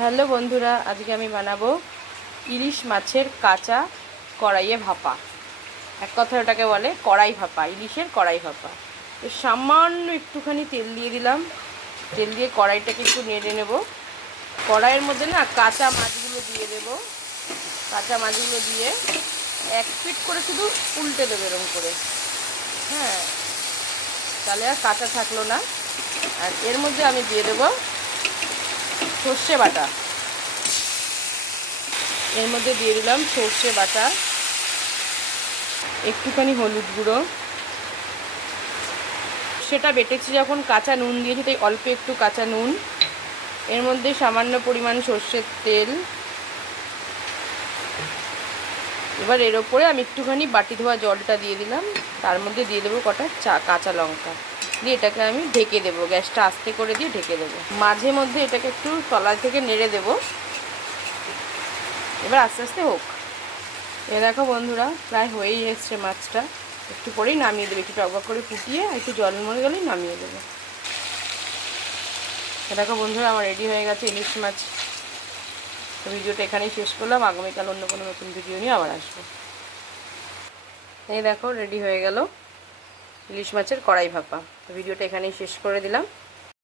Hello বন্ধুরা, আজকে আমি বানাবো ইলিশ মাছের কাঁচা কড়াইয়ে ভাপা। এক কথায় ওটাকে বলে কড়াই ভাপা, ইলিশের কড়াই ভাপা। তো সামান্য একটুখানি তেল দিয়ে দিলাম। তেল দিয়ে কড়াইটাকে একটু নেড়ে নেব। কড়াইয়ের মধ্যে না কাঁচা মাছগুলো দিয়ে দেব। কাঁচা মাছগুলো দিয়ে এক পিঠ করে শুধু উল্টে দেবে এরকম করে। হ্যাঁ, তাহলে আর কাঁচা থাকলো না। আর এর মধ্যে আমি দিয়ে দেবো সর্ষে বাটা। এর মধ্যে দিয়ে দিলাম সর্ষে বাটা, একটুখানি হলুদ গুঁড়ো। সেটা বেটেছি যখন কাঁচা নুন দিয়েছি, তাই অল্প একটু কাঁচা নুন। এর মধ্যে সামান্য পরিমাণ সর্ষের তেল। এবার এর ওপরে আমি একটুখানি বাটি ধোয়া জলটা দিয়ে দিলাম। তার মধ্যে দিয়ে দেবো কটা কাঁচা লঙ্কা দিয়ে এটাকে আমি ঢেকে দেবো। গ্যাসটা আস্তে করে দিয়ে ঢেকে দেবো। মাঝে মধ্যে এটাকে একটু তলা থেকে নেড়ে দেবো। এবার আস্তে আস্তে হোক। এ দেখো বন্ধুরা, প্রায় হয়েই এসছে মাছটা। একটু পরেই নামিয়ে দেবে, একটু টকবক করে ফুটিয়ে একটু জল মরে গেলেই নামিয়ে দেবে। এ দেখো বন্ধুরা, আমার রেডি হয়ে গেছে ইলিশ মাছ। তো ভিডিওটা এখানেই শেষ করলাম। আগামীকাল অন্য কোনো নতুন ভিডিও নিয়ে আবার আসবো। এই দেখো রেডি হয়ে গেল ইলিশ মাছের কড়াই ভাপা। তো ভিডিওটা এখানেই শেষ করে দিলাম।